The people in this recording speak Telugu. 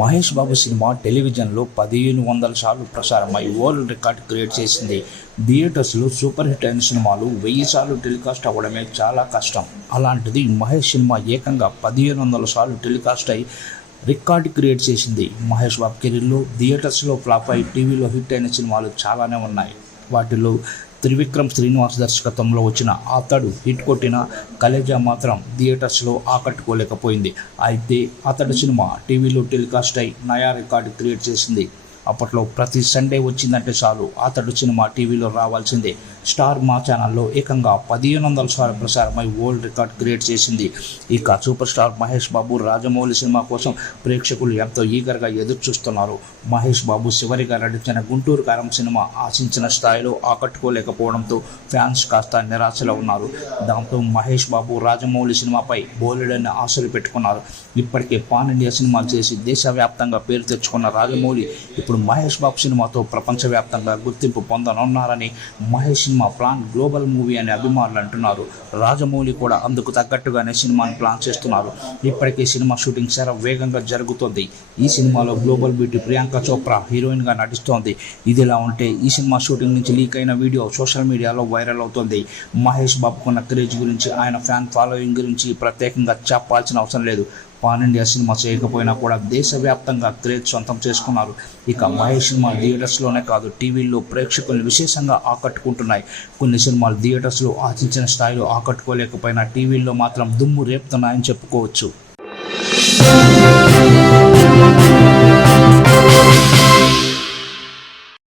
మహేష్ బాబు సినిమా టెలివిజన్లో పదిహేను వందల సార్లు ప్రసారమై వరల్డ్ రికార్డ్ క్రియేట్ చేసింది. థియేటర్స్లో సూపర్ హిట్ అయిన సినిమాలు వెయ్యి సార్లు టెలికాస్ట్ అవ్వడమే చాలా కష్టం. అలాంటిది మహేష్ సినిమా ఏకంగా పదిహేను వందల సార్లు టెలికాస్ట్ అయి రికార్డ్ క్రియేట్ చేసింది. మహేష్ బాబు కెరీర్లో థియేటర్స్లో ఫ్లాప్ అయి టీవీలో హిట్ అయిన సినిమాలు చాలానే ఉన్నాయి. వాటిలో త్రివిక్రమ్ శ్రీనివాస్ దర్శకత్వంలో వచ్చిన అతడు హిట్ కొట్టిన కలేజా మాత్రం థియేటర్స్లో ఆకట్టుకోలేకపోయింది. అయితే అతడు సినిమా టీవీలో టెలికాస్ట్ అయి నయా రికార్డు క్రియేట్ చేసింది. అప్పట్లో ప్రతి సండే వచ్చిందంటే చాలు. అతడు సినిమా టీవీలో రావాల్సిందే. స్టార్ మా ఛానల్లో ఏకంగా పదిహేను వందల సార్లు ప్రసారమై వరల్డ్ రికార్డ్ క్రియేట్ చేసింది. ఇక super star Mahesh Babu Rajamouli cinema కోసం ప్రేక్షకులు ఎంతో ఈగర్గా ఎదురు చూస్తున్నారు మహేష్ బాబు చివరిగా నటించిన గుంటూరు కారం సినిమా ఆశించిన స్థాయిలో ఆకట్టుకోలేకపోవడంతో ఫ్యాన్స్ కాస్త నిరాశలో ఉన్నారు. దాంతో మహేష్ బాబు రాజమౌళి సినిమాపై బోలెడని ఆశలు పెట్టుకున్నారు. ఇప్పటికే పాన్ ఇండియా సినిమాలు చేసి దేశవ్యాప్తంగా పేరు తెచ్చుకున్న రాజమౌళి ఇప్పుడు మహేష్ బాబు సినిమాతో ప్రపంచవ్యాప్తంగా గుర్తింపు పొందనున్నారని Mahesh cinema plan global movie అని అభిమానులు అంటున్నారు. రాజమౌళి కూడా అందుకు తగ్గట్టుగానే సినిమాని ప్లాన్ చేస్తున్నారు. ఇప్పటికే సినిమా షూటింగ్ చాలా వేగంగా జరుగుతోంది. ఈ సినిమాలో గ్లోబల్ బ్యూటీ ప్రియాంక చోప్రా హీరోయిన్గా నటిస్తోంది. ఇదిలా ఉంటే ఈ సినిమా షూటింగ్ నుంచి లీక్ అయిన వీడియో సోషల్ మీడియాలో వైరల్ అవుతోంది. మహేష్ బాబుకున్న క్రేజ్ గురించి ఆయన ఫ్యాన్ ఫాలోయింగ్ గురించి ప్రత్యేకంగా చెప్పాల్సిన అవసరం లేదు. పాన్ ఇండియా సినిమా చేయకపోయినా కూడా దేశవ్యాప్తంగా క్రేజ్ సొంతం చేసుకున్నారు. ఇక మహేష్ సినిమా థియేటర్స్లోనే కాదు టీవీల్లో ప్రేక్షకులను విశేషంగా ఆకట్టుకుంటున్నాయి. కొన్ని సినిమాలు థియేటర్స్లో ఆశించిన స్థాయిలో ఆకట్టుకోలేకపోయినా టీవీల్లో మాత్రం దుమ్ము రేపుతున్నాయని చెప్పుకోవచ్చు.